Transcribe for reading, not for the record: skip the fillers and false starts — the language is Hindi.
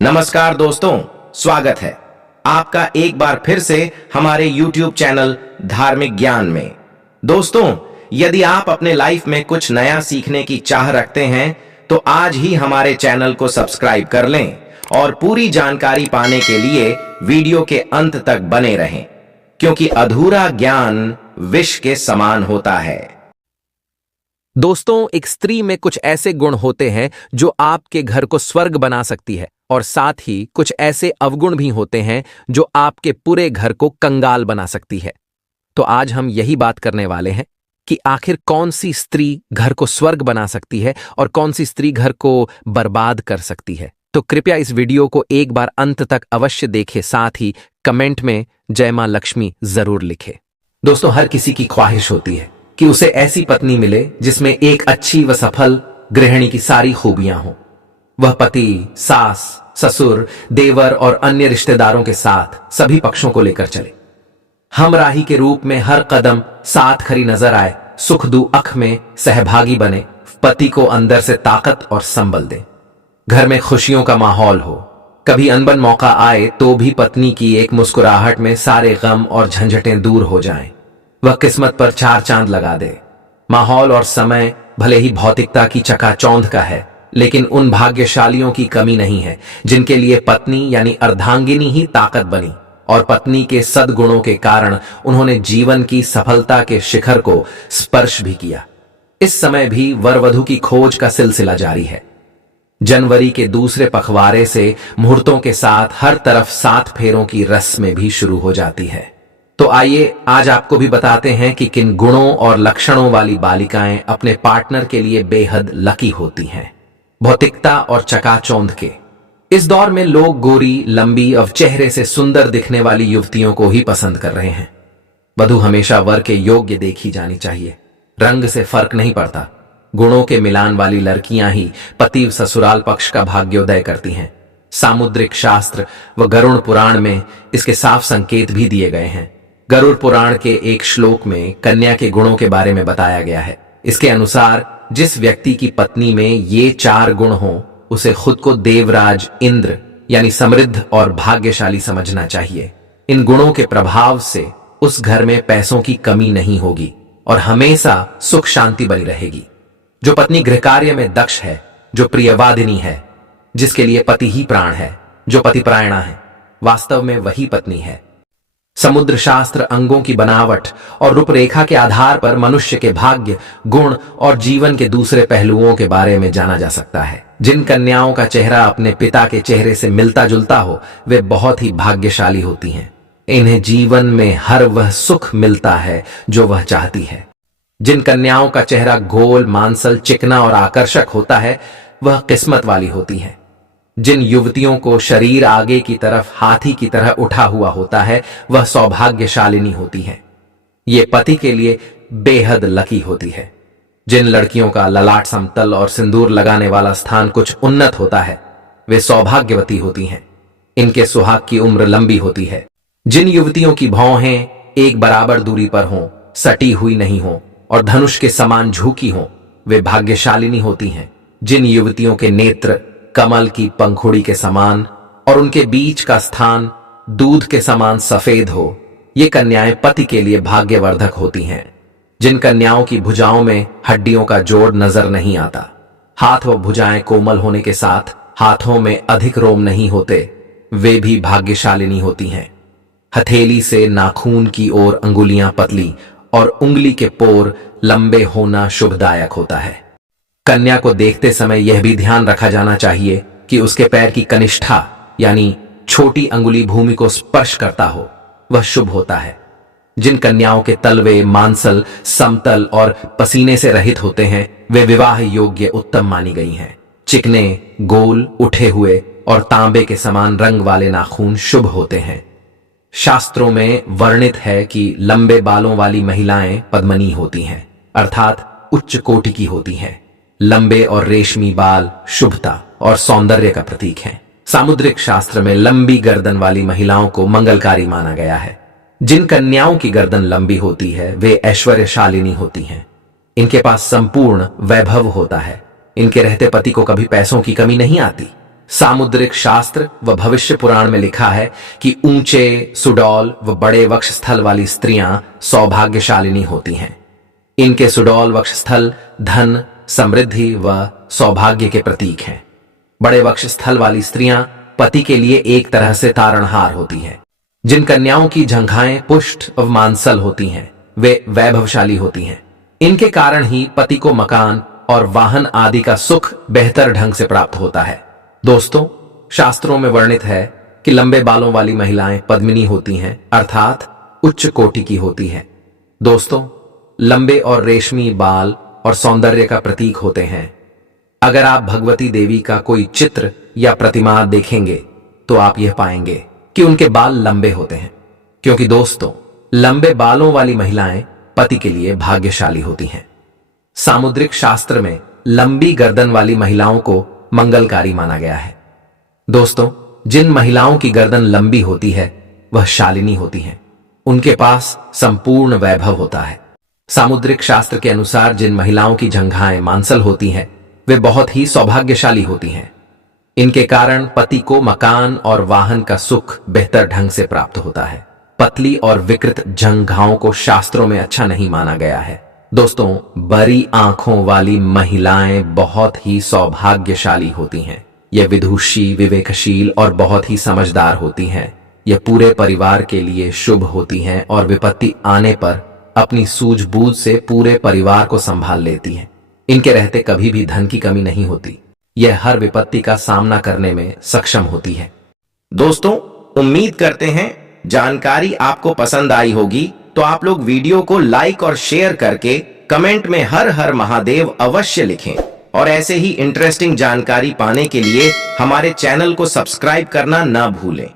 नमस्कार दोस्तों, स्वागत है आपका एक बार फिर से हमारे YouTube चैनल धार्मिक ज्ञान में। दोस्तों, यदि आप अपने लाइफ में कुछ नया सीखने की चाह रखते हैं तो आज ही हमारे चैनल को सब्सक्राइब कर लें और पूरी जानकारी पाने के लिए वीडियो के अंत तक बने रहें, क्योंकि अधूरा ज्ञान विष के समान होता है। दोस्तों, एक स्त्री में कुछ ऐसे गुण होते हैं जो आपके घर को स्वर्ग बना सकती है, और साथ ही कुछ ऐसे अवगुण भी होते हैं जो आपके पूरे घर को कंगाल बना सकती है। तो आज हम यही बात करने वाले हैं कि आखिर कौन सी स्त्री घर को स्वर्ग बना सकती है और कौन सी स्त्री घर को बर्बाद कर सकती है। तो कृपया इस वीडियो को एक बार अंत तक अवश्य देखें, साथ ही कमेंट में जय मां लक्ष्मी जरूर लिखें। दोस्तों, हर किसी की ख्वाहिश होती है कि उसे ऐसी पत्नी मिले जिसमें एक अच्छी व सफल गृहिणी की सारी खूबियां हों। वह पति, सास, ससुर, देवर और अन्य रिश्तेदारों के साथ सभी पक्षों को लेकर चले। हमराही के रूप में हर कदम साथ खड़ी नजर आए, सुख दुख में सहभागी बने, पति को अंदर से ताकत और संबल दे। घर में खुशियों का माहौल हो। कभी अनबन मौका आए तो भी पत्नी की एक मुस्कुराहट में सारे गम और झंझटें दूर हो जाएं। वह किस्मत पर चार चांद लगा दे। माहौल और समय भले ही भौतिकता की चकाचौंध का है, लेकिन उन भाग्यशालियों की कमी नहीं है जिनके लिए पत्नी यानी अर्धांगिनी ही ताकत बनी, और पत्नी के सद्गुणों के कारण उन्होंने जीवन की सफलता के शिखर को स्पर्श भी किया। इस समय भी वर वधू की खोज का सिलसिला जारी है। जनवरी के दूसरे पखवाड़े से मुहूर्तों के साथ हर तरफ 7 फेरों की रस्में भी शुरू हो जाती है। तो आइए आज आपको भी बताते हैं कि किन गुणों और लक्षणों वाली बालिकाएं अपने पार्टनर के लिए बेहद लकी होती हैं। भौतिकता और चकाचौंध के इस दौर में लोग गोरी, लंबी और चेहरे से सुंदर दिखने वाली युवतियों को ही पसंद कर रहे हैं। वधू हमेशा वर के योग्य देखी जानी चाहिए। रंग से फर्क नहीं पड़ता। गुणों के मिलान वाली लड़कियां ही पति ससुराल पक्ष का भाग्योदय करती हैं। सामुद्रिक शास्त्र व गरुड़ पुराण में इसके साफ संकेत भी दिए गए हैं। गरुड़ पुराण के एक श्लोक में कन्या के गुणों के बारे में बताया गया है। इसके अनुसार जिस व्यक्ति की पत्नी में ये 4 गुण हों, उसे खुद को देवराज इंद्र यानी समृद्ध और भाग्यशाली समझना चाहिए। इन गुणों के प्रभाव से उस घर में पैसों की कमी नहीं होगी और हमेशा सुख शांति बनी रहेगी। जो पत्नी गृह कार्य में दक्ष है, जो प्रियवादिनी है, जिसके लिए पति ही प्राण है, जो पतिपरायणा है, वास्तव में वही पत्नी है। समुद्र शास्त्र अंगों की बनावट और रूपरेखा के आधार पर मनुष्य के भाग्य, गुण और जीवन के दूसरे पहलुओं के बारे में जाना जा सकता है। जिन कन्याओं का चेहरा अपने पिता के चेहरे से मिलता जुलता हो, वे बहुत ही भाग्यशाली होती हैं। इन्हें जीवन में हर वह सुख मिलता है जो वह चाहती है। जिन कन्याओं का चेहरा गोल, मांसल, चिकना और आकर्षक होता है, वह किस्मत वाली होती हैं। जिन युवतियों को शरीर आगे की तरफ हाथी की तरह उठा हुआ होता है, वह सौभाग्यशालिनी होती हैं। ये पति के लिए बेहद लकी होती है। जिन लड़कियों का ललाट समतल और सिंदूर लगाने वाला स्थान कुछ उन्नत होता है, वे सौभाग्यवती होती हैं। इनके सुहाग की उम्र लंबी होती है। जिन युवतियों की भौहें एक बराबर दूरी पर हों, सटी हुई नहीं हों और धनुष के समान झुकी हों, वे भाग्यशालिनी होती हैं। जिन युवतियों के नेत्र कमल की पंखुड़ी के समान और उनके बीच का स्थान दूध के समान सफेद हो, ये कन्याएं पति के लिए भाग्यवर्धक होती हैं। जिन कन्याओं की भुजाओं में हड्डियों का जोड़ नजर नहीं आता, हाथ व भुजाएं कोमल होने के साथ हाथों में अधिक रोम नहीं होते, वे भी भाग्यशालिनी होती हैं। हथेली से नाखून की ओर अंगुलियां पतली और उंगली के पोर लंबे होना शुभदायक होता है। कन्या को देखते समय यह भी ध्यान रखा जाना चाहिए कि उसके पैर की कनिष्ठा यानी छोटी अंगुली भूमि को स्पर्श करता हो, वह शुभ होता है। जिन कन्याओं के तलवे, मांसल, समतल और पसीने से रहित होते हैं, वे विवाह योग्य उत्तम मानी गई हैं। चिकने, गोल, उठे हुए और तांबे के समान रंग वाले नाखून शुभ होते हैं। शास्त्रों में वर्णित है कि लंबे बालों वाली महिलाएं पद्मनी होती हैं, अर्थात उच्च कोटि की होती हैं। लंबे और रेशमी बाल शुभता और सौंदर्य का प्रतीक हैं। सामुद्रिक शास्त्र में लंबी गर्दन वाली महिलाओं को मंगलकारी माना गया है। जिन कन्याओं की गर्दन लंबी होती है, वे ऐश्वर्यशालिनी होती हैं। इनके पास संपूर्ण वैभव होता है। इनके रहते पति को कभी पैसों की कमी नहीं आती। सामुद्रिक शास्त्र व भविष्य पुराण में लिखा है कि ऊंचे, सुडौल व बड़े वक्षस्थल वाली स्त्रियां सौभाग्यशालिनी होती हैं। इनके सुडौल वक्षस्थल धन, समृद्धि व सौभाग्य के प्रतीक हैं। बड़े वक्षस्थल वाली स्त्रियां पति के लिए एक तरह से तारणहार होती हैं। जिन कन्याओं की जंघाएं पुष्ट व मांसल होती हैं, वे वैभवशाली होती हैं। इनके कारण ही पति को मकान और वाहन आदि का सुख बेहतर ढंग से प्राप्त होता है। दोस्तों, शास्त्रों में वर्णित है कि लंबे बालों वाली महिलाएं पद्मिनी होती हैं, अर्थात उच्च कोटि की होती हैं। दोस्तों, लंबे और रेशमी बाल और सौंदर्य का प्रतीक होते हैं। अगर आप भगवती देवी का कोई चित्र या प्रतिमा देखेंगे तो आप यह पाएंगे कि उनके बाल लंबे होते हैं, क्योंकि दोस्तों, लंबे बालों वाली महिलाएं पति के लिए भाग्यशाली होती हैं। सामुद्रिक शास्त्र में लंबी गर्दन वाली महिलाओं को मंगलकारी माना गया है। दोस्तों, जिन महिलाओं की गर्दन लंबी होती है वह शालिनी होती हैं। उनके पास संपूर्ण वैभव होता है। सामुद्रिक शास्त्र के अनुसार जिन महिलाओं की जंघाएं मांसल होती हैं वे बहुत ही सौभाग्यशाली होती हैं। इनके कारण पति को मकान और वाहन का सुख बेहतर ढंग से प्राप्त होता है। पतली और विकृत जंघाओं को शास्त्रों में अच्छा नहीं माना गया है। दोस्तों, बड़ी आंखों वाली महिलाएं बहुत ही सौभाग्यशाली होती हैं। यह विदुषी, विवेकशील और बहुत ही समझदार होती हैं। यह पूरे परिवार के लिए शुभ होती हैं और विपत्ति आने पर अपनी सूझबूझ से पूरे परिवार को संभाल लेती हैं। इनके रहते कभी भी धन की कमी नहीं होती। यह हर विपत्ति का सामना करने में सक्षम होती है। दोस्तों, उम्मीद करते हैं जानकारी आपको पसंद आई होगी। तो आप लोग वीडियो को लाइक और शेयर करके कमेंट में हर हर महादेव अवश्य लिखें और ऐसे ही इंटरेस्टिंग जानकारी पाने के लिए हमारे चैनल को सब्सक्राइब करना ना भूलें।